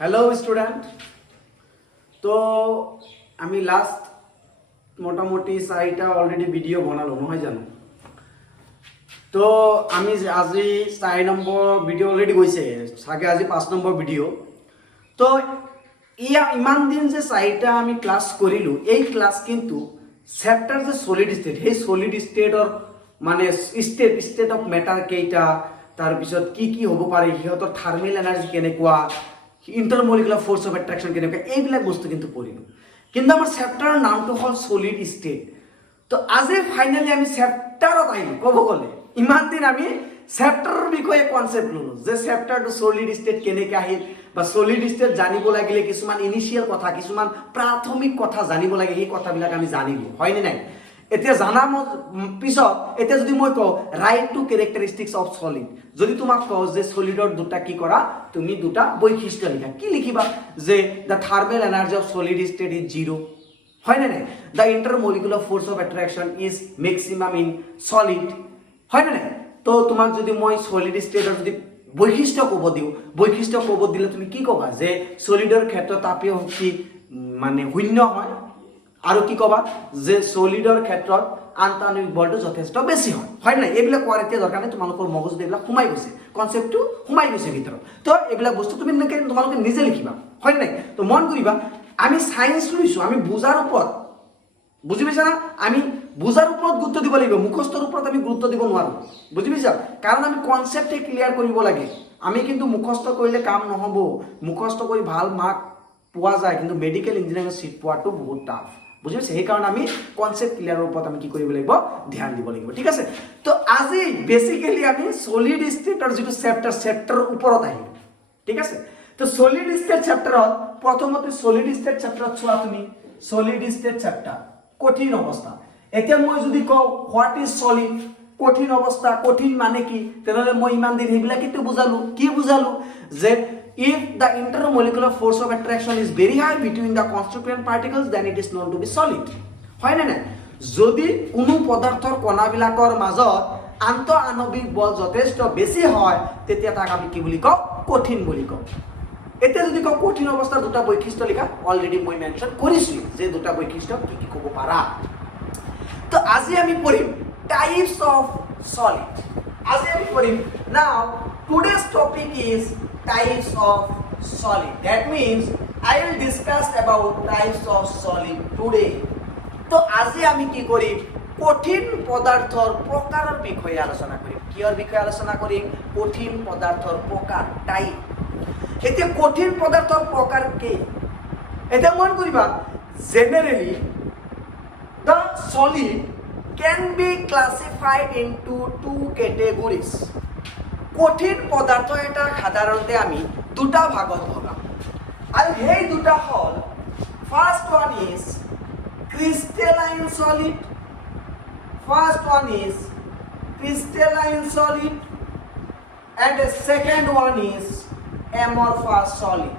Hello student. तो আমি last মোটামুটি 4টা অলৰেডি ভিডিও বানালো নহয় জানো। তো আমি আজি 4 নম্বৰ ভিডিও অলৰেডি গৈছে, সাগে আজি 5 নম্বৰ ভিডিও। তো ইমান দিন যে 4টা আমি ক্লাস কৰিলো, এই ক্লাস কিন্তু চ্যাপ্টাৰ যে সলিড স্টেট, সেই সলিড স্টেটৰ মানে স্টেট অফ ম্যাটাৰ কেইটা, তাৰপিছত কি হ'ব পাৰে, সিহঁতৰ থাৰ্মেল এনাৰ্জি কেনেকুৱা, ইন্টাৰমলিকুলাৰ ফোৰ্স অফ অ্যাট্ৰাকশন কেনেকুৱা, এইবিলাক বস্তু কিন্তু পঢ়িলো। কিন্তু আমাৰ চেপ্টাৰৰ নামটো হ'ল সলিড স্টেট। তো আজি ফাইনালি আমি চেপ্টাৰত আহিলো। ক'ব গ'লে ইমান দিন আমি চেপ্টাৰৰ বিষয়ে কনসেপ্ট ললো, যে চেপ্টাৰটো সলিড স্টেট কেনেকৈ আহিল, বা সলিড স্টেট জানিব লাগিলে কিছুমান ইনিশিয়াল কথা, কিছুমান প্ৰাথমিক কথা জানিব লাগে, সেই কথাবিলাক আমি জানিলো, হয়নে নাই? এতিয়া জানাৰ পিছত এতিয়া যদি মই কওঁ right to characteristics of solid, যদি তোমাক কওঁ যে সলিডৰ দুটা কি কৰা, তুমি দুটা বৈশিষ্ট্য লিখা, কি লিখিবা? যে the thermal energy of solid state is 0, হয় না নাই? The intermolecular force of attraction is maximum in solid, হয় না নাই? তো তোমাক যদি মই সলিড স্টেটৰ যদি বৈশিষ্ট্য ক'ব দিওঁ, বৈশিষ্ট্য ক'ব দিলে তুমি কি ক'বা? যে সলিডৰ ক্ষেত্ৰত তাপীয় শক্তি মানে শূন্য হয়, আৰু কি ক'বা? যে সলিডৰ ক্ষেত্ৰত আন্তঃআণৱিক বলটো যথেষ্ট বেছি হয়, হয় নাই? এইবিলাক কোৱাৰ এতিয়া দৰকাৰ নাই, তোমালোকৰ মগজুত এইবিলাক সোমাই গৈছে, কনচেপ্টটো সোমাই গৈছে ভিতৰত। তো এইবিলাক বস্তু তুমি তোমালোকে নিজে লিখিবা, হয় নাই? তো মন কৰিবা, আমি সায়েন্স লৈছোঁ, আমি বুজাৰ ওপৰত, বুজি পাইছা না? আমি বুজাৰ ওপৰত গুৰুত্ব দিব লাগিব, মুখস্থৰ ওপৰত আমি গুৰুত্ব দিব নোৱাৰোঁ, বুজি পাইছা? কাৰণ আমি কনচেপ্টে ক্লিয়াৰ কৰিব লাগে। আমি কিন্তু মুখস্থ কৰিলে কাম নহ'ব, মুখস্থ কৰি ভাল মাৰ্ক পোৱা যায়, কিন্তু মেডিকেল ইঞ্জিনিয়াৰিং সিট পোৱাটো বহুত টাফ, বুজি পাইছে? সেইকাৰণে আমি কনসেপ্ট ক্লিয়াৰৰ ওপৰত আমি কি কৰিব লাগিব, ধ্যান দিব লাগিব, ঠিক আছে? তো আজি বেসিক্যালি আমি সলিড স্টেটৰ যিটো চেপ্টাৰৰ ওপৰত আহিম, ঠিক আছে? তো সলিড স্টেট চেপ্টাৰত প্ৰথমতে সলিড স্টেট চেপ্টাৰত চোৱা তুমি, সলিড স্টেট চেপ্টাৰ কঠিন অৱস্থা। এতিয়া মই যদি কওঁ হোৱাট ইজ সলিড, কঠিন অৱস্থা, কঠিন মানে কি, তেনেহ'লে মই ইমান দিন সেইবিলাক কিন্তু বুজালো, কি বুজালো? যে if the intermolecular force of attraction is very high between the constituent particles, then it is known to be solid, হয় না? যদি কোনো পদাৰ্থৰ কণাবিলাকৰ মাজত আন্তঃআণৱিক বল যথেষ্ট বেছি হয়, তেতিয়া তাক আমি কি বুলি কওঁ? কঠিন বুলি কওঁ। এতিয়া যদি কওঁ কঠিন অৱস্থাৰ দুটা বৈশিষ্ট্য লিখা, অলৰেডি মই মেনশ্যন কৰিছোঁ যে দুটা বৈশিষ্ট্য কি কি ক'ব পাৰা। তো আজি আমি পঢ়িম টাইপস অফ সলিড। আজি আমি পঢ়িম, নাও today's topic is types of solid. That means I will discuss about types of solid today. তো আজি আমি কি কৰিম? কঠিন পদাৰ্থৰ প্ৰকাৰৰ বিষয়ে আলোচনা কৰিম। কিহৰ বিষয়ে আলোচনা কৰিম? কঠিন পদাৰ্থৰ প্ৰকাৰ, টাইপ। এতিয়া কঠিন পদাৰ্থৰ প্ৰকাৰ কি? এতিয়া মন কৰিবা, generally the solid can be classified into two categories. কঠিন পদাৰ্থ এটা সাধাৰণতে আমি দুটা ভাগত ভগাম, আৰু সেই দুটা হ'ল, first one is crystalline solid, first one is crystalline solid, and the second one is amorphous solid,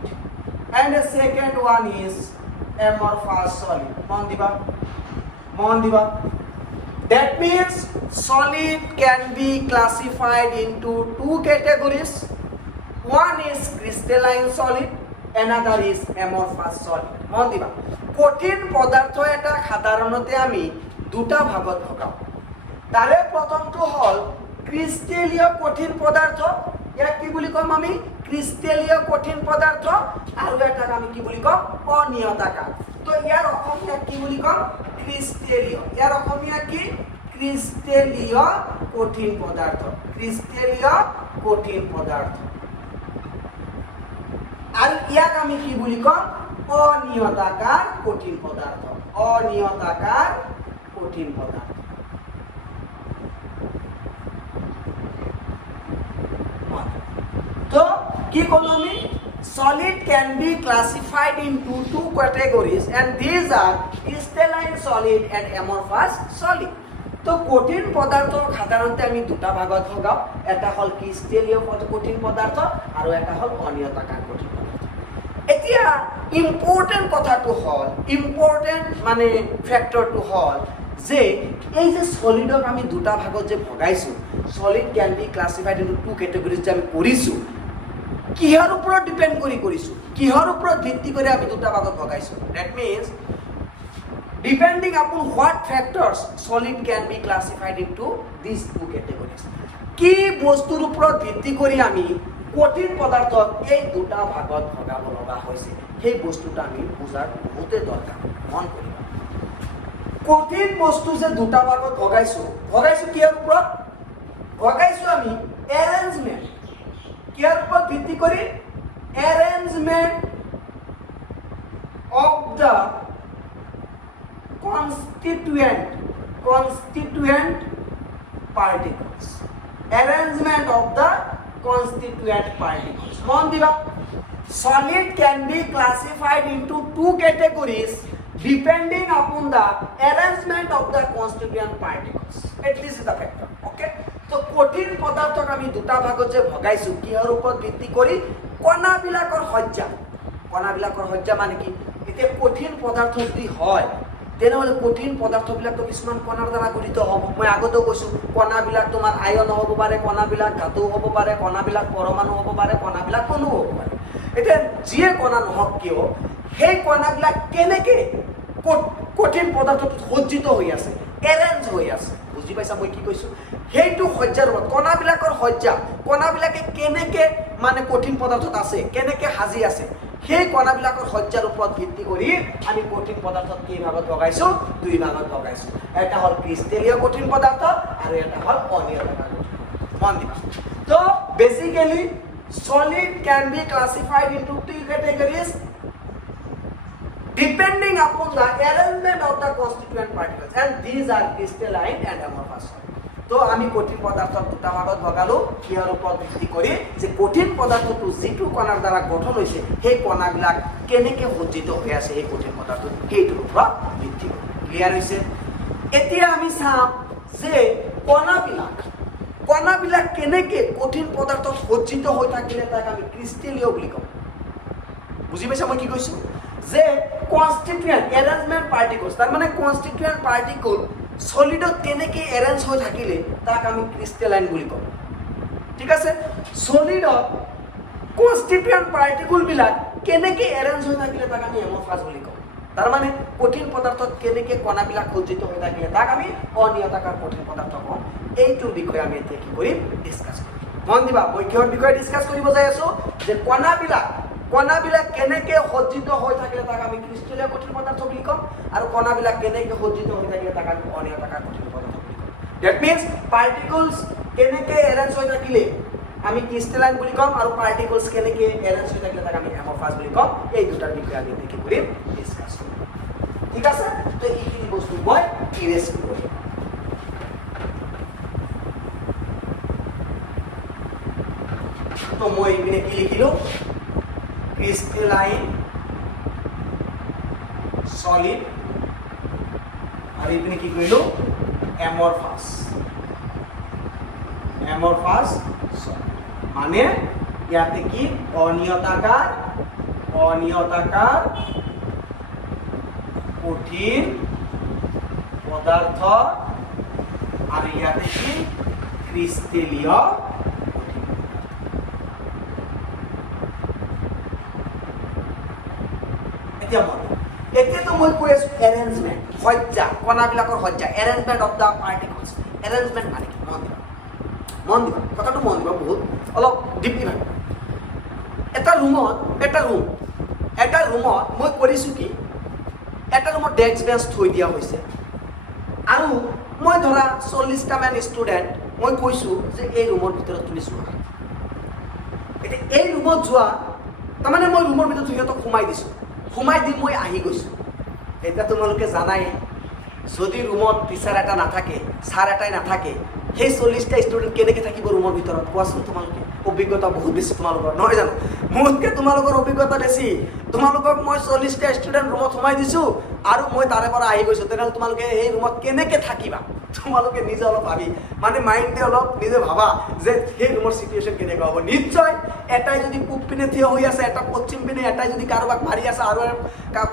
and the second one is amorphous solid. মন দিবা। That means solid can be classified into two categories. One is crystalline solid, another is amorphous solid. মন দিবা, কঠিন পদাৰ্থ এটা সাধাৰণতে আমি দুটা ভাগত ভগাও। তাৰে প্ৰথমটো হ'ল ক্ৰিষ্টেলীয় কঠিন পদাৰ্থ, ইয়াক কি বুলি ক'ম আমি? ক্ৰিষ্টেলীয় কঠিন পদাৰ্থ। আৰু এটাক আমি কি বুলি ক'ম? অনিয়তাকাৰ। তো ইয়াৰ অসমীয়া কি বুলি ক'ম? ক্রিস্টেলীয়। ইয়ার অসমীয়া কি? ক্রিস্টেলীয় কঠিন পদার্থ, ক্রিস্টেলীয় কঠিন পদার্থ। আর ইয়াক আমি কি বুলি কম? অনিয়তাকার কঠিন পদার্থ, অনিয়তাকার কঠিন পদার্থ। তো কি কলো আমি? Solid can be classified into two categories, and these are crystalline solid and amorphous solid. তো কঠিন পদাৰ্থ সাধাৰণতে আমি দুটা ভাগত ভগাও, এটা হ'ল ক্ৰিষ্টেলীয় কঠিন পদাৰ্থ আৰু এটা হ'ল অনিয়তাকাৰ কঠিন পদাৰ্থ। এতিয়া ইম্পৰ্টেণ্ট কথাটো হ'ল, ইম্পৰ্টেণ্ট মানে ফেক্টৰটো হ'ল যে এই যে সলিডক আমি দুটা ভাগত যে ভগাইছোঁ, solid can be classified into two categories যে আমি কৰিছোঁ, কিহৰ ওপৰত ডিপেন্ড কৰিছো, কিহৰ ওপৰত ভিত্তি কৰি আমি দুটা ভাগত ভগাইছো। That means depending upon what factors solid can be classified into these two categories. কি বস্তুৰ ওপৰত ভিত্তি কৰি আমি কঠিন পদাৰ্থক এই দুটা ভাগত ভগাব লগা হৈছে, সেই বস্তুটা আমি বুজাৰ বহুতে দৰকাৰ। মন কৰিবা, কঠিন বস্তু যে দুটা ভাগত ভগাইছো কিহৰ ওপৰত ভগাইছো আমি এৰেঞ্জমেণ্ট, কিহৰ ওপৰত ভিত্তি কৰি arrangement of the constituent particles, arrangement of the constituent particles. Mon diba, solid can be classified into two categories depending upon the arrangement of the constituent particles. This is the factor. Okay, so কঠিন পদাৰ্থক আমি দুটা ভাগত যে ভগাইছো কিহৰ ওপৰত ভিত্তি কৰি কণাবিলাকৰ সজ্জা মানে কি, এতিয়া কঠিন পদাৰ্থ যদি হয় তেনেহ'লে কঠিন পদাৰ্থবিলাকতো কিছুমান কণাৰ দ্বাৰা গঠিত হ'ব। মই আগতেও কৈছোঁ কণাবিলাক তোমাৰ আয়ন হ'ব পাৰে, কণাবিলাক ধাতু হ'ব পাৰে, কণাবিলাক পৰমাণু হ'ব পাৰে, কণাবিলাক অণু হ'ব পাৰে। এতিয়া যিয়ে কণা নহওক কিয় সেই কণাবিলাক কেনেকৈ কঠিন পদাৰ্থটোত সজ্জিত হৈ আছে, এৰেঞ্জ হৈ আছে, বুজি পাইছা মই কি কৈছোঁ? সেইটো সজ্জাৰ ওপৰত কণাবিলাকৰ সজ্জা, কণাবিলাকে কেনেকৈ মানে কঠিন পদাৰ্থত আছে, কেনেকৈ সাজি আছে, সেই কণাবিলাকৰ সজ্জাৰ ওপৰত ভিত্তি কৰি আমি কঠিন পদাৰ্থত কি ভাগত ভগাইছো, দুই ভাগত ভগাইছো। এটা হ'ল ক্ৰিষ্টেলীয় কঠিন পদাৰ্থ আৰু এটা হ'ল অনিয়তাকাৰ কঠিন পদাৰ্থ। মন দিবা, তো basically solid can be classified into two categories depending upon the arrangement of the constituent particles, and these are crystalline and amorphous. তো আমি কঠিন পদাৰ্থক দুটা ভাগত ভগালো কিহৰ ওপৰত ভিত্তি কৰি যে কঠিন পদাৰ্থটো যিটো কণাৰ দ্বাৰা গঠন হৈছে সেই কণাবিলাক কেনেকৈ সজ্জিত হৈ আছে এই কঠিন পদাৰ্থটো, সেইটোৰ ওপৰত ভিত্তি কৰি। ক্লিয়াৰ হৈছে? এতিয়া আমি চাম যে কণাবিলাক কেনেকৈ কঠিন পদাৰ্থত সজ্জিত হৈ থাকিলে তাক আমি ক্ৰিষ্টেলীয় বুলি কওঁ। বুজি পাইছা মই কি কৈছোঁ? যে কনষ্টিটুৱেণ্ট এৰেঞ্জমেণ্ট পাৰ্টিকলছ, তাৰমানে কনষ্টিটুৱেণ্ট পাৰ্টিকল সলিডত কেনেকৈ এৰেঞ্জ হৈ থাকিলে তাক আমি ক্ৰিষ্টেলাইন বুলি কওঁ। ঠিক আছে, সলিডত কনষ্টিটুৱেণ্ট পাৰ্টিকলবিলাক কেনেকৈ এৰেঞ্জ হৈ থাকিলে তাক আমি এমৰফাছ বুলি কওঁ। তাৰমানে কঠিন পদাৰ্থত কেনেকৈ কণাবিলাক সজ্জিত হৈ থাকিলে তাক আমি অনিয়তাকাৰ কঠিন পদাৰ্থ কওঁ। এইটোৰ বিষয়ে আমি এতিয়া কি কৰিম, ডিছকাছ কৰিম। মন দিবা, মই কিহৰ বিষয়ে ডিছকাছ কৰিব যাই আছোঁ যে কণাবিলাক কেনেকৈ সজ্জিত হৈ থাকিলে তাক আমি ক্ৰিষ্টেলীয় কঠিন পদাৰ্থ বুলি ক'ম, আৰু কণাবিলাক কেনেকৈ সজ্জিত হৈ থাকিলে তাক আমি অনিয়তাকাৰ কঠিন পদাৰ্থ বুলি ক'ম। ডেট মিনছ পাৰ্টিকলছ কেনেকৈ এৰেঞ্জ হৈ থাকিলে আমি ক্ৰিষ্টেলাইন বুলি ক'ম, আৰু পাৰ্টিকলছ কেনেকৈ এৰেঞ্জ হৈ থাকিলে তাক আমি এমৰফাছ বুলি ক'ম। এই দুটাৰ বিষয়ে আমি কি কৰিম, ডিছকাছ কৰিম। ঠিক আছে, তো এইখিনি বস্তু মই ইৰেজ কৰিম। তো মই এইপিনে কি লিখিলোঁ, ক্রিস্টালাইন সলিড, আর এইপিনে কি কইলো অ্যামরফাস মানে ইয়াতে কি অনিয়তাকার কঠিন পদার্থ, আর ইয়াতে কি ক্রিস্টেলীয়। এতিয়া তো মই কৈ আছো এৰেঞ্জমেণ্ট, সজ্জা, কণাবিলাকৰ সজ্জা, arrangement of the particles. Arrangement মানে কি? মন দিবা কথাটো মন দিবা, বহুত অলপ ডিপলি ভাবিবা। এটা ৰুমত মই কৰিছোঁ কি, এটা ৰুমত ডেস্ক বেঞ্চ থৈ দিয়া হৈছে, আৰু মই ধৰা 40টামান ষ্টুডেণ্ট মই কৈছোঁ যে এই ৰুমৰ ভিতৰত তুমি যোৱা। এতিয়া এই ৰুমত যোৱা, তাৰমানে মই ৰুমৰ ভিতৰত সিহঁতক সোমাই দি মই আহি গৈছোঁ। এতিয়া তোমালোকে জানাই যদি ৰুমত টিচাৰ এটা নাথাকে, ছাৰ এটাই নাথাকে, সেই 40টা ষ্টুডেণ্ট কেনেকৈ থাকিব ৰুমৰ ভিতৰত কোৱাচোন? তোমালোকে অভিজ্ঞতা বহুত বেছি তোমালোকৰ, নহয় জানো? মোতকৈ তোমালোকৰ অভিজ্ঞতা বেছি। তোমালোকক মই 40টা ষ্টুডেণ্ট ৰুমত সোমাই দিছোঁ আৰু মই তাৰে পৰা আহি গৈছোঁ, তেনেহ'লে তোমালোকে সেই ৰুমত কেনেকৈ থাকিবা? তোমালোকে নিজে অলপ ভাবি মানে মাইণ্ডে অলপ নিজে ভাবা যে সেই ৰুমৰ চিটুৱেশ্যন কেনেকুৱা হ'ব। নিশ্চয় এটাই যদি পূব পিনে থিয় হৈ আছে, এটা পশ্চিম পিনে, এটাই যদি কাৰোবাক মাৰি আছে আৰু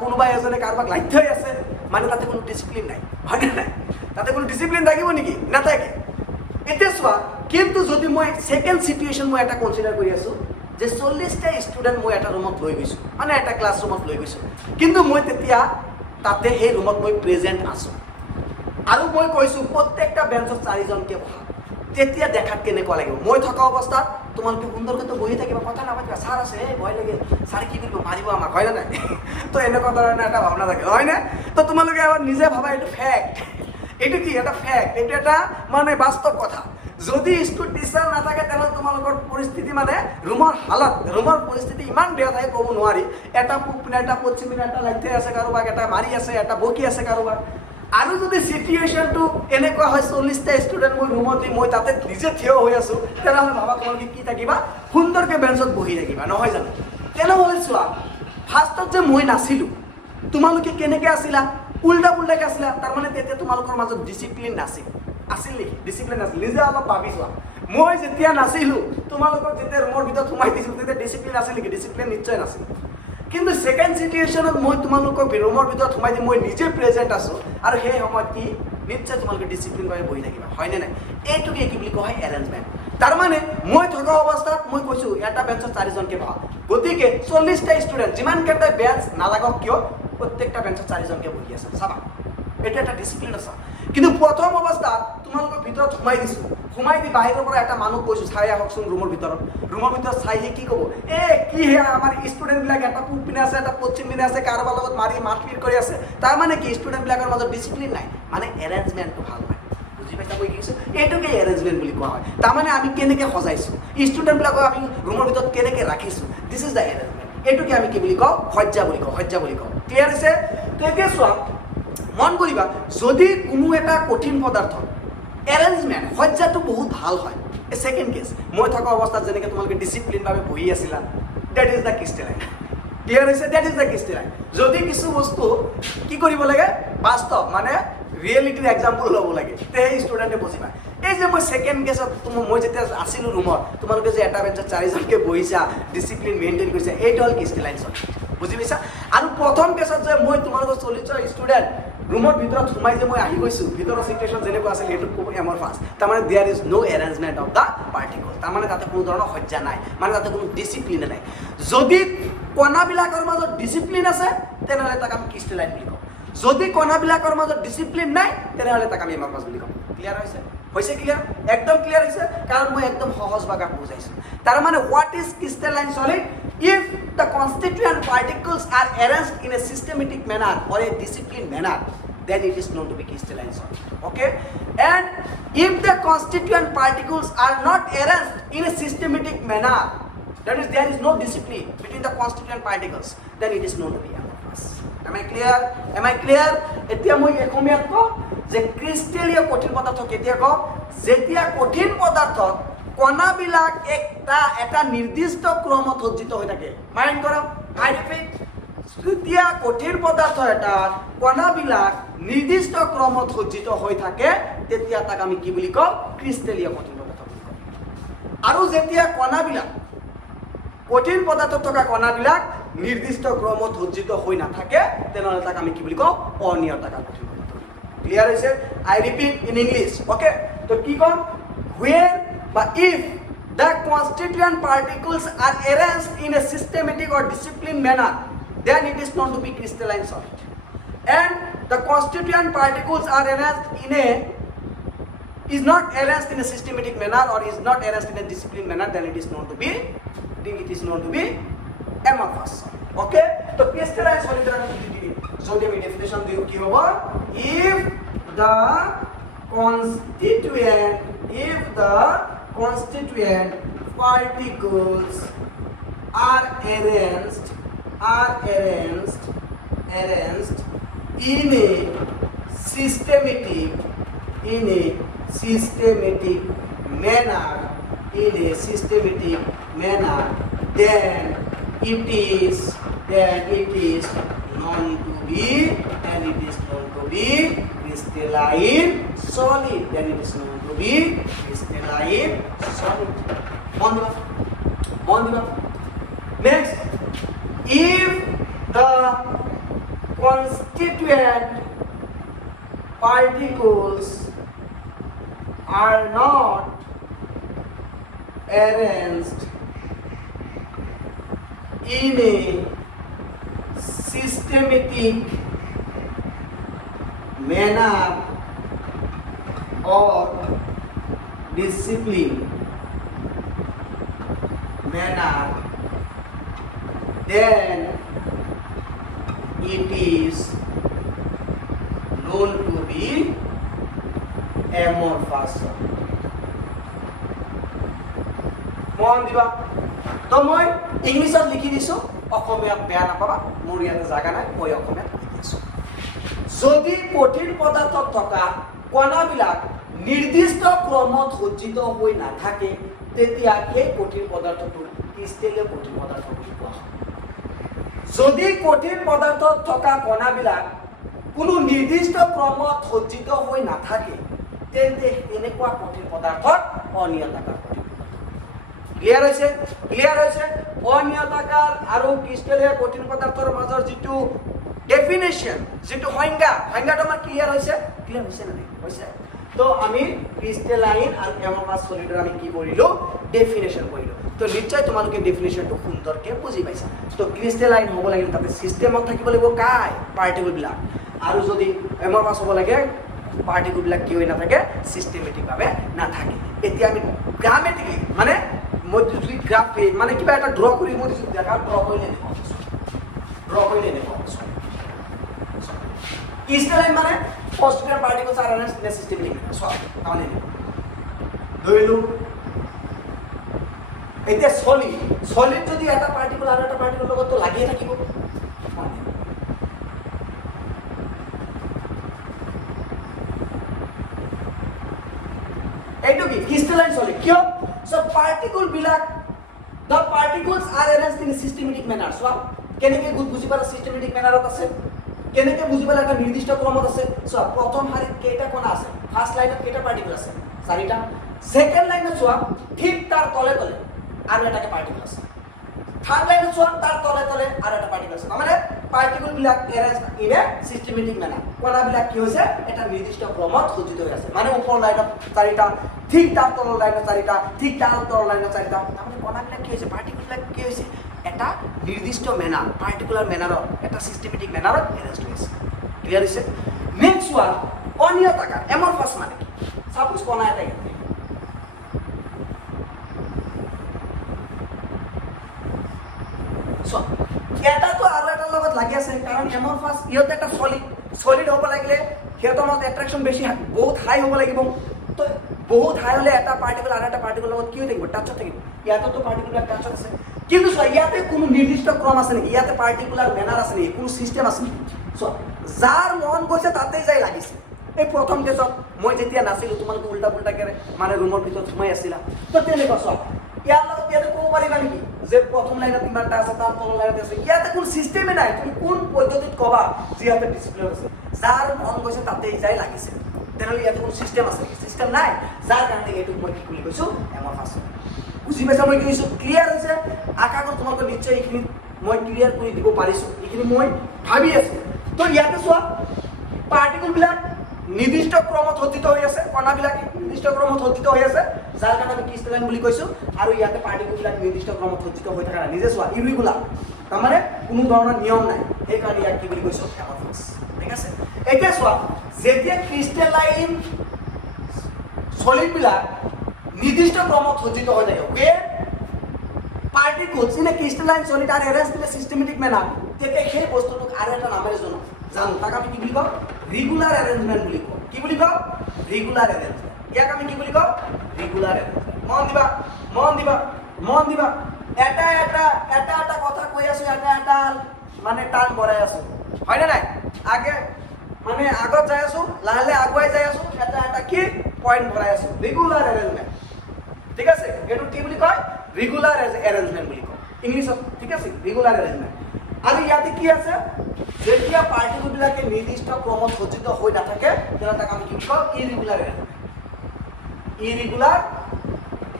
কোনোবাই এজনে কাৰোবাক লাইট হৈ আছে, মানে তাতে কোনো ডিচিপ্লিন নাই, হয়নে নাই? তাতে কোনো ডিচিপ্লিন থাকিব নেকি? নাথাকে। এতিয়া চোৱা, কিন্তু যদি মই ছেকেণ্ড চিটুৱেশ্যন মই এটা কনচিডাৰ কৰি আছোঁ যে 40টা ষ্টুডেণ্ট মই এটা ৰুমত লৈ গৈছোঁ, মানে এটা ক্লাছৰুমত লৈ গৈছোঁ, কিন্তু মই তেতিয়া তাতে সেই ৰুমত মই প্ৰেজেণ্ট আছোঁ আৰু মই কৈছোঁ প্ৰত্যেকটা বেঞ্চত 4জনকৈ বহা। তেতিয়া দেখাত কেনেকুৱা লাগিব? মই থকা অৱস্থাত তোমালোকে সুন্দৰকৈ বহি থাকিবা, কথা নাপাতিবা, ছাৰ আছে এই ভয় লাগে, ছাৰ কি কৰিব মাৰিব আমাক, হয় নে নাই? তো এনেকুৱা ধৰণৰ এটা ভাৱনা থাকে, হয়নে? তো তোমালোকে এবাৰ নিজে ভাবা, এইটো ফেক্ট, এইটো কি এটা ফেক্ট, এইটো এটা মানে বাস্তৱ কথা। যদি স্কুল টিচাৰ নাথাকে তেনেহ'লে তোমালোকৰ পৰিস্থিতি মানে ৰুমৰ হালত, ৰুমৰ পৰিস্থিতি ইমান বেয়া থাকে ক'ব নোৱাৰি। এটা পূব পিনে, এটা পশ্চিম পিনে, এটা লাইতে আছে কাৰোবাক, এটা মাৰি আছে, এটা বকি আছে কাৰোবাক। আৰু যদি চিটুৱেশ্যনটো এনেকুৱা হয় 40টা ষ্টুডেণ্ট মই ৰুমত দি মই তাতে নিজে থিয় হৈ আছোঁ, তেনেহ'লে ভাবা তোমালোকে কি থাকিবা? সুন্দৰকৈ বেঞ্চত বহি থাকিবা, নহয় জানো? তেনেহ'লে চোৱা, ফাৰ্ষ্টত যে মই নাছিলোঁ, তোমালোকে কেনেকৈ আছিলা? উল্টা পুল্টাকৈ আছিলা। তাৰমানে তেতিয়া তোমালোকৰ মাজত ডিচিপ্লিন নাছিল। আছিল নেকি? ডিচিপ্লিন নাছিল। নিজে অলপ ভাবি চোৱা, মই যেতিয়া নাছিলোঁ, তোমালোকক যেতিয়া ৰুমৰ ভিতৰত সোমাই দিছিলোঁ, তেতিয়া ডিচিপ্লিন আছিল নেকি? ডিচিপ্লিন নিশ্চয় নাছিল। কিন্তু ছেকেণ্ড চিটুৱেশ্যনত মই তোমালোকক ৰুমৰ ভিতৰত সোমাই দি মই নিজে প্ৰেজেণ্ট আছোঁ, আৰু সেই সময়ত কি নিশ্চয় তোমালোকে ডিচিপ্লিন কৰি বহি থাকিবা, হয়নে নাই? এইটোকে কি বুলি কোৱা হয়? এৰেঞ্জমেণ্ট। তাৰমানে মই থকা অৱস্থাত মই কৈছোঁ এটা বেঞ্চত 4জনকৈ বহা, গতিকে 40টা ষ্টুডেণ্ট যিমানকেইটা বেঞ্চ নালাগক কিয় প্ৰত্যেকটা বেঞ্চত 4জনকৈ বহি আছে, চাবা এইটো এটা ডিচিপ্লিন আছে। কিন্তু প্ৰথম অৱস্থাত তোমালোকৰ ভিতৰত সোমাই দিছোঁ, সোমাই দি বাহিৰৰ পৰা এটা মানুহ কৈছোঁ চাই আহকচোন ৰুমৰ ভিতৰত চাই সি কি ক'ব? কি হে আমাৰ ষ্টুডেণ্টবিলাক এটা পূব পিনে আছে, এটা পশ্চিম পিনে আছে, কাৰোবাৰ লগত মাৰি মাৰপিট কৰি আছে। তাৰমানে কি ষ্টুডেণ্টবিলাকৰ মাজত ডিচিপ্লিন নাই, মানে এৰেঞ্জমেণ্টটো ভাল নাই। বুজি পাইছা মই কি কৈছোঁ? এইটোকে এৰেঞ্জমেণ্ট বুলি কোৱা হয়। তাৰমানে আমি কেনেকৈ সজাইছোঁ, ষ্টুডেণ্টবিলাকক আমি ৰুমৰ ভিতৰত কেনেকৈ ৰাখিছোঁ, দিছ ইজ দ্য এৰেঞ্জমেণ্ট। এইটোকে আমি কি বুলি কওঁ? সজ্জা বুলি কওঁ, সজ্জা বুলি কওঁ। ক্লিয়াৰ হৈছে? তো এতিয়া চোৱা, মন কৰিবা, যদি কোনো এটা কঠিন পদাৰ্থ এৰেঞ্জমেণ্ট সজ্জাটো বহুত ভাল হয়। ছেকেণ্ড কেছ, মই থকা অৱস্থাত যেনেকৈ তোমালোকে ডিচিপ্লিনভাৱে বহি আছিলা, that is the crystalline. Clear হৈছে? That is the crystalline. যদি কিছু বস্তু কি কৰিব লাগে? বাস্তৱ মানে ৰিয়েলিটিৰ এক্সাম্পল ল'ব লাগে, সেই ষ্টুডেণ্টে বুজি পায়। এই যে মই ছেকেণ্ড কেছত মই যেতিয়া আছিলোঁ ৰুমত, তোমালোকে যে এটা বেঞ্চত 4জনকৈ বহিছা, ডিচিপ্লিন মেইনটেইন কৰিছা, এইটো হ'ল ক্ৰিষ্টেলাইন চল। বুজি পাইছা? আৰু প্ৰথম কেছত যে মই তোমালোকৰ 40জন ষ্টুডেণ্ট ৰুমৰ ভিতৰত সোমাই যে মই আহি গৈছোঁ, ভিতৰৰ চিটুৱেশ্যন যেনেকুৱা আছিল সেইটো ক'ব এমৰ ফাৰ্ষ্ট। তাৰমানে there is no' arrangement of the particle. তাৰমানে তাতে কোনো ধৰণৰ সজ্জা নাই, মানে তাতে কোনো ডিচিপ্লিনে নাই। যদি কণাবিলাকৰ মাজত ডিচিপ্লিন আছে তেনেহ'লে তাক আমি ক্ৰিষ্টেলাইন বুলি কওঁ। যদি কণাবিলাকৰ মাজত ডিচিপ্লিন নাই তেনেহ'লে তাক আমি এমৰ ফাৰ্ষ্ট বুলি কওঁ। ক্লিয়াৰ হৈছে? হৈছে ক্লিয়াৰ? একদম ক্লিয়াৰ হৈছে? কাৰণ মই একদম সহজ ভাষাত বুজাইছোঁ। তাৰমানে what is crystalline solid? If the constituent particles are arranged in a systematic manner or a disciplined manner, then it is known to be crystalline solid. Okay? And if the constituent particles are not arranged in a systematic manner, that is there is no discipline between the constituent particles, then it is known to be amorphous. Am I clear? Am I clear? এতিয়া মই অসমীয়াত কওঁ যে ক্ৰিষ্টেলীয় কঠিন পদাৰ্থ কেতিয়া কওঁ? যেতিয়া কঠিন পদাৰ্থত কণাবিলাক এটা নিৰ্দিষ্ট ক্ৰমত সজ্জিত হৈ থাকে। মাইণ্ড কৰক, আই ৰিপিট, যেতিয়া কঠিন পদাৰ্থ এটাৰ কণাবিলাক নিৰ্দিষ্ট ক্ৰমত সজ্জিত হৈ থাকে তেতিয়া তাক আমি কি বুলি কওঁ? ক্ৰিষ্টেলীয় কঠিন পদাৰ্থ বুলি কওঁ। আৰু যেতিয়া কণাবিলাক কঠিন পদাৰ্থত থকা কণাবিলাক নিৰ্দিষ্ট ক্ৰমত সজ্জিত হৈ নাথাকে তেনেহ'লে তাক আমি কি বুলি কওঁ? অনিয়তাকাৰ কঠিন পদাৰ্থ। ক্লিয়াৰ হৈছে? আই ৰিপিট ইন ইংলিছ। অ'কে, তো কি ক'ম? When but if the constituent particles are arranged in a systematic or disciplined manner, then it is known to be crystalline solid. And the constituent particles are arranged is not arranged in a systematic manner or is not arranged in a disciplined manner, then it is known to be amorphous solid. Okay? So crystalline solid sodium definition দিও কি হ'ব? If the constituent particles are arranged in a systematic manner, then it is known to be crystalline solid. Then it is known to be crystalline solid. Bond. Next, if the constituent particles are not arranged in a systematic manner or discipline manner, then it is known to be amorphous. মন দিবা তো মই ইংলিছত লিখি দিছো অসমীয়াত বেয়া নাপাবা মোৰ ইয়াতে জাগা নাই মই অসমীয়াত লিখি দিছো যদি কঠিন পদাৰ্থত থকা কণাবিলাক নিৰ্দিষ্ট ক্ৰমত সজ্জিত হৈ নাথাকে তেতিয়া এই কঠিন পদাৰ্থটো ক্ৰিষ্টেলীয় কঠিন পদাৰ্থ বুলি কোৱা হয় যদি কঠিন পদাৰ্থত থকা কণাবিলাক কোনো নিৰ্দিষ্ট ক্ৰমত সজ্জিত হৈ নাথাকে তেন্তে এনেকুৱা কঠিন পদাৰ্থত অনিয়তাকাৰ ক্লিয়াৰ হৈছে অনিয়তাকাৰ আৰু ক্ৰিষ্টেলীয় কঠিন পদাৰ্থৰ মাজৰ যিটো ডেফিনেশ্যন যিটো সংজ্ঞাটো আমাৰ ক্লিয়াৰ হৈছে নে হৈছে তো আমি ক্ৰিষ্টেলাইন আৰু এমৰফাছ সলিডৰ আমি কি কৰিলো ডেফিনেশ্যন কৰিলো তো নিশ্চয় তোমালোকে ডেফিনেশ্যনটো সুন্দৰকৈ বুজি পাইছা তো ক্ৰিষ্টেলাইন হ'ব লাগিলে তাতে চিষ্টেমত থাকিব লাগিব কাই পাৰ্টিকলবিলাক আৰু যদি এমৰফাছ হ'ব লাগে পাৰ্টিকলবিলাক কি হৈ নাথাকে চিষ্টেমেটিকভাৱে নাথাকে এতিয়া আমি গ্ৰামেটিকলি মানে মই যদি গ্ৰাফ মানে কিবা এটা ড্ৰ কৰি মই যদি দেখা ড্ৰ কৰিলে দেখুৱাম ক্ৰিষ্টেলাইন মানে positive particles are arranged in a systematic সব তাৰমানে ধৰিলো এতিয়া সলিড যদি এটা পাৰ্টিকল আৰু এটা পাৰ্টিকলৰ লগত তো লাগিয়ে থাকিব এইটো কি ক্ৰিষ্টেলাইন সলিড কিয় সো পাৰ্টিকল বিলাক the particles are arranged in a systematic manner so কেনেকৈ বুজি পালা systematic mannerত আছে কেনেকৈ বুজি পালা এটা নিৰ্দিষ্ট ক্ৰমত আছে সো প্ৰথম শাৰীত কেইটা কণা আছে ফাৰ্স্ট লাইনত কেইটা পাৰ্টিকল আছে চাৰিটা সেকেন্ড লাইনত চোৱা ঠিক তাৰ তলে তলে আৰু এটা পাৰ্টিকল আছে থাৰ্ড লাইনত চোৱা তাৰ তলে তলে আৰু এটা পাৰ্টিকল আছে মানে পাৰ্টিকল বিলাক arranged in a systematic manner কণা বিলাক কি হৈছে এটা নিৰ্দিষ্ট ক্ৰমত সজ্জিত হৈ আছে মানে ওপৰ লাইনত চাৰিটা ঠিক তাৰ তলৰ লাইনত চাৰিটা ঠিক তাৰ তলৰ লাইনত চাৰিটা মানে কণা বিলাক কি হৈছে পাৰ্টিকল বিলাক কি হৈছে এটা নিৰ্দিষ্ট মেনাৰ পাৰ্টিকুলাৰ মেনাৰত এটা সিস্টেমেটিক মেনাৰত এৰেঞ্জ হৈ আছে ক্লিয়াৰ হৈছে নেক্সট ওয়ান অনিয়তাকাৰ এমৰফাছ মানে কি সাপোজ কণা এটা সো এটা তো আৰু এটাৰ লগত লাগি আছে কাৰণ এমৰফাছ ইহঁতে এটা সলিড হ'ব লাগিলে সিহঁতৰ মাজত এট্ৰেকশ্যন বেছি বহুত হাই হ'ব লাগিব তো বহুত হাই হলে এটা পাৰ্টিকল আৰু এটা পাৰ্টিকলৰ লগত কি হৈ থাকিব টাচত থাকিব ইয়াতো পাৰ্টিকুলাৰ টাচত আছে কিন্তু চোৱা ইয়াতে কোনো নিৰ্দিষ্ট ক্ৰম আছে নেকি ইয়াতে পাৰ্টিকুলাৰ মেনাৰ আছে নেকি কোনো চিষ্টেম আছে নেকি চোৱা যাৰ মন গৈছে তাতেই যাই লাগিছে এই প্ৰথম কেছত মই যেতিয়া নাছিলোঁ তোমালোকে উল্টা পুল্টাকে মানে ৰুমৰ ভিতৰত সোমাই আছিলা তো তেনেকুৱা চোৱা ইয়াৰ লগত ইয়াতে ক'ব পাৰিবা নেকি যে প্ৰথম লাইনত ইমানটা আছে তাৰ তলৰ লাইনত আছে ইয়াতে কোনো চিষ্টেমে নাই তুমি কোন পদ্ধতিত ক'বা যে ইয়াতে ডিসপ্লে আছে যাৰ মন গৈছে তাতেই যাই লাগিছে তেনেহ'লে ইয়াতে কোনো চিষ্টেম আছে চিষ্টেম নাই যাৰ কাৰণে এইটো মই কি বুলি কৈছোঁ এমৰফাছ বুজি পাইছা মই কি কৈছোঁ ক্লিয়াৰ হৈছে আশা কৰোঁ তোমালোকে নিশ্চয় এইখিনি মই ক্লিয়াৰ কৰি দিব পাৰিছোঁ এইখিনি মই ভাবি আছোঁ তো ইয়াতে চোৱা পাৰ্টিকলবিলাক নিৰ্দিষ্ট ক্ৰমত সজ্জিত হৈ আছে কণাবিলাক নিৰ্দিষ্ট ক্ৰমত সজ্জিত হৈ আছে যাৰ কাৰণে আমি ক্ৰিষ্টেলাইন বুলি কৈছোঁ আৰু ইয়াতে পাৰ্টিকলবিলাক নিৰ্দিষ্ট ক্ৰমত সজ্জিত হৈ থকা নিজে চোৱা ইৰেগুলাৰ তাৰমানে কোনো ধৰণৰ নিয়ম নাই সেইকাৰণে ইয়াক কি বুলি কৈছোঁ এমৰফাছ ঠিক আছে এতিয়া চোৱা যেতিয়া ক্ৰিষ্টেলাইন সলিডবিলাক নিৰ্দিষ্ট ক্ৰমত সজ্জিত হৈ থাকে where particles in a crystalline solid are arranged in a systematic manner তেতিয়া সেই বস্তুটোক আৰু এটা নামেৰে জানো তাক আমি কি বুলি কওঁ ৰেগুলাৰ এৰেঞ্জমেণ্ট বুলি কওঁ কি বুলি কওঁ ৰেগুলাৰ এৰেঞ্জমেণ্ট ইয়াক আমি কি বুলি কওঁ ৰেগুলাৰ এৰেঞ্জমেণ্ট মন দিবা এটা কথা কৈ আছো এটা মানে টান বঢ়াই আছো হয়নে নাই আগে মানে আগত যাই আছো লাহে আগুৱাই যাই আছো এটা কি পইণ্ট ভৰাই আছো ৰেগুলাৰ এৰেঞ্জমেণ্ট ঠিক আছে এইটো কি বুলি কয় ৰেগুলাৰ এৰেঞ্জমেণ্ট বুলি কয় ইংলিছত ঠিক আছে ৰেগুলাৰ এৰেঞ্জমেণ্ট আৰু ইয়াতে কি আছে যেতিয়া পাৰ্টিকলবিলাকে নিৰ্দিষ্ট ক্ৰমত সজ্জিত হৈ নাথাকে তেতিয়া তাক আমি কি কওঁ ইৰেগুলাৰ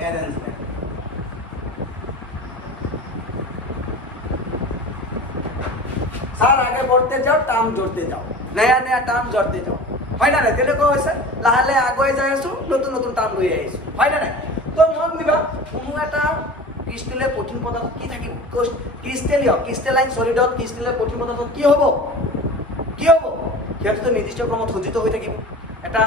এৰেঞ্জমেণ্ট স্যাৰ আগে बढ़ते যাও টাৰ্ম জড়তে যাও নয়া টাৰ্ম জড়তে যাও হয় না তেনেকুৱা হৈছে লাহে আগুৱাই যাই আছো নতুন টাৰ্ম লৈ আহিছো হয় না তো মন দিবা কোনো এটা ক্ৰিষ্টেলৰ কঠিন পদাৰ্থ কি থাকিব ক্ৰিষ্টেলাইন সলিডত ক্ৰিষ্টেলৰ কঠিন পদাৰ্থ কি হ'ব সিহঁতে নিৰ্দিষ্ট ক্ৰমত সজ্জিত হৈ থাকিব এটা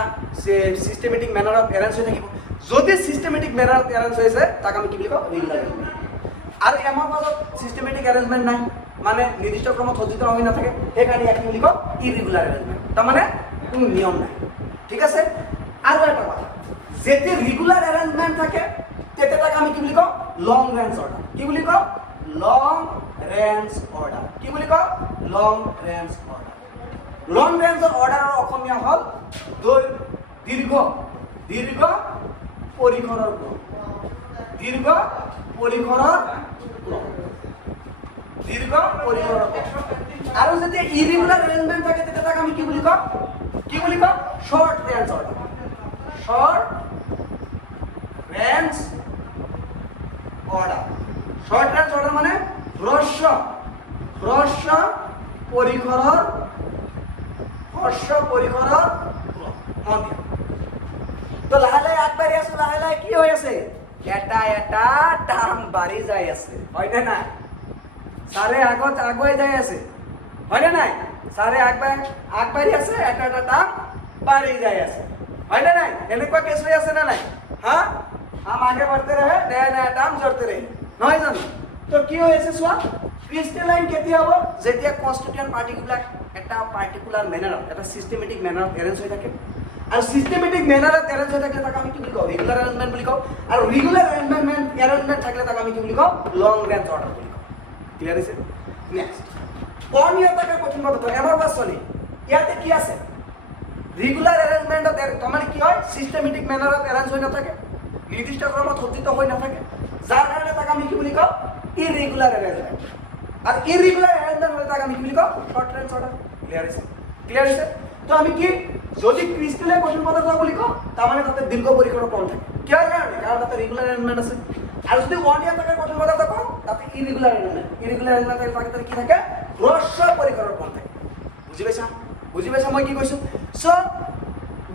সিস্টেমেটিক মেনাৰত এৰেঞ্জ হৈ থাকিব যদি সিস্টেমেটিক মেনাৰত এৰেঞ্জ হৈছে তাক আমি কি বুলি কওঁ ৰেগুলাৰ এৰেঞ্জমেণ্ট আৰু এমাৰ মাজত সিস্টেমেটিক এৰেঞ্জমেণ্ট নাই মানে নিৰ্দিষ্ট ক্ৰমত সজ্জিত হৈ নাথাকে সেইকাৰণে ইয়াক কি বুলি কওঁ ইৰেগুলাৰ এৰেঞ্জমেণ্ট তাৰমানে কোনো নিয়ম নাই ঠিক আছে আৰু এটা কথা যেতিয়া ৰেগুলাৰ এৰেঞ্জমেণ্ট থাকে তেতিয়া তাক আমি কি বুলি কওঁ লং ৰেঞ্জ অৰ্ডাৰ কি বুলি কওঁ লং ৰেঞ্জ অৰ্ডাৰ কি বুলি কওঁ লং ৰেঞ্জ অৰ্ডাৰ লং ৰেঞ্জৰ অৰ্ডাৰৰ অসমীয়া হ'ল দীৰ্ঘ পৰিসৰৰ ক্ৰম দীৰ্ঘ পৰিসৰৰ ক্ৰম আৰু যেতিয়া ইৰেগুলাৰ এৰেঞ্জমেণ্ট থাকে তেতিয়া তাক আমি কি বুলি কওঁ short range order short range order মানে হ্ৰস্ব পৰিসৰৰ ক্ৰম তো লাহে লাহে আগবাঢ়ি আছো লাহে লাহে কি হৈ আছে এটা টাৰ্ম বাঢ়ি যাই আছে হয়নে নাই ছাৰে আগত আগুৱাই যাই আছে হয়নে নাই ছাৰে আগবাঢ়ি আছে এটা টাৰ্ম বাঢ়ি যাই আছে হয়নে নাই এনেকুৱা কেছ হৈ আছে না নাই হা हम आगे बढ़ते रहे नया नया टर्म जोड़ते रहे নহয় জানো তো কি হৈ আছে চোৱা ক্ৰিষ্টেলাইন কেতিয়া হ'ব যেতিয়া কনষ্টিটিউয়েন্ট পাৰ্টিকুলাৰ এটা পাৰ্টিকুলাৰ মেনাৰত এটা সিস্টেমেটিক মেনাৰত এৰেঞ্জ হৈ থাকে আৰু সিস্টেমেটিক মেনাৰত এৰেঞ্জ হৈ থাকে তাক আমি কি বুলি কওঁ ৰেগুলাৰ এৰেঞ্জমেণ্ট বুলি কওঁ আৰু ৰেগুলাৰ এৰেঞ্জমেণ্ট থাকিলে তাক আমি কি বুলি কওঁ লং ৰেঞ্জ অৰ্ডাৰ বুলি কওঁ ক্লিয়াৰ হৈছে নেক্সট অনিয়তাকাৰ কঠিন পদাৰ্থ এবাৰ বাছ চলি ইয়াতে কি আছে ৰেগুলাৰ এৰেঞ্জমেণ্টত তাৰমানে কি হয় সিস্টেমেটিক মেনাৰত এৰেঞ্জ হৈ নাথাকে নিৰ্দিষ্ট ক্ৰমত সজ্জিত হৈ নাথাকে যাৰ কাৰণে তাক আমি কি বুলি কওঁ ইৰেগুলাৰ এৰেঞ্জমেণ্ট আৰু ইৰেগুলাৰ এৰেঞ্জমেণ্ট হ'লে তাক আমি কি বুলি কওঁ শৰ্ট ৰেঞ্জ অৰ্ডাৰ ক্লিয়াৰ হৈছে তো আমি কি যদি ক্ৰিষ্টেলৰ কঠিন পদাৰ্থ বুলি কওঁ তাৰমানে তাতে দীৰ্ঘ পৰিসৰৰ ক্ৰম থাকে কিয় কাৰণে কাৰণ তাতে ৰেগুলাৰ এৰেঞ্জমেণ্ট আছে আৰু যদি অনিয়তাকাৰ কঠিন পদাৰ্থ কওঁ তাতে ইৰেগুলাৰ এৰেঞ্জমেণ্ট থাকে তাতে কি থাকে হ্ৰস্ব পৰিসৰৰ ক্ৰম থাকে বুজি পাইছা মই কি কৈছোঁ so'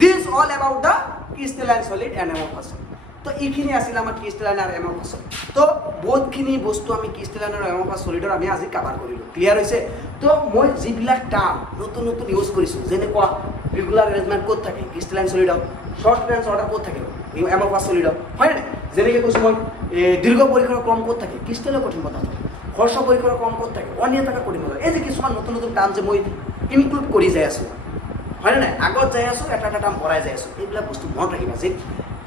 this all about the crystalline solid and amorphous solid তো এইখিনি আছিল আমাৰ ক্ৰিষ্টেলাইন আৰু এমৰফাছ সলিড তো বহুতখিনি বস্তু আমি ক্ৰিষ্টেলাইন আৰু এমৰফাছ সলিডৰ আমি আজি কাভাৰ কৰিলোঁ ক্লিয়াৰ হৈছে তো মই যিবিলাক টাৰ্ম নতুন ইউজ কৰিছোঁ যেনেকুৱা ৰেগুলাৰ এৰেঞ্জমেণ্ট ক'ত থাকে ক্ৰিষ্টেলাইন সলিডত শৰ্ট ৰেঞ্জ অৰ্ডাৰ ক'ত থাকে এমৰফাছ সলিডত হয় নাই যেনেকৈ কৈছোঁ মই দীৰ্ঘ পৰিসৰৰ ক্ৰম ক'ত থাকে ক্ৰিষ্টেলৰ কঠিন পদাৰ্থ হ্ৰস্ব পৰিসৰৰ ক্ৰম ক'ত থাকে অনিয়তাকাৰ কঠিন পদাৰ্থ এই যে কিছুমান নতুন টাৰ্ম যে মই ইনক্লুড কৰি যাই আছোঁ হয়নে নাই আগত যাই আছোঁ এটা টাৰ্ম ভৰাই যাই আছোঁ এইবিলাক বস্তু মনত ৰাখিবা যে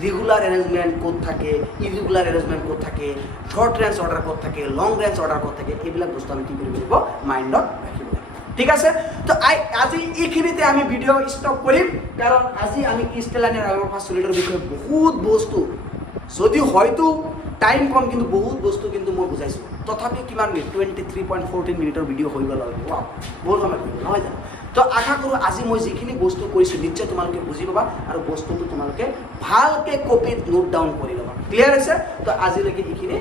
ৰেগুলাৰ এৰেঞ্জমেণ্ট ক'ত থাকে ইৰেগুলাৰ এৰেঞ্জমেণ্ট ক'ত থাকে শৰ্ট ৰেঞ্জ অৰ্ডাৰ ক'ত থাকে লং ৰেঞ্জ অৰ্ডাৰ ক'ত থাকে এইবিলাক বস্তু আমি কি কৰিব লাগিব মাইণ্ডত ৰাখিব লাগিব ঠিক আছে তো আজি এইখিনিতে আমি ভিডিঅ' ষ্টপ কৰিম কাৰণ আজি আমি ক্ৰিষ্টেলাইন আৰু এমৰফাছ সলিডৰ বিষয়ে বহুত বস্তু যদিও হয়তো টাইম কম কিন্তু বহুত বস্তু কিন্তু মই বুজাইছোঁ তথাপিও কিমান মিনিট 23.14 মিনিটৰ ভিডিঅ' হৈ গ'ল আৰু বহুত সময় হৈ গ'ল নহয় জানো তো আশা কৰোঁ আজি মই যিখিনি বস্তু কৰিছোঁ নিশ্চয় তোমালোকে বুজি পাবা আৰু বস্তুটো তোমালোকে ভালকৈ কপিত নোট ডাউন কৰি ল'বা ক্লিয়াৰ হৈছে তো আজিলৈকে এইখিনি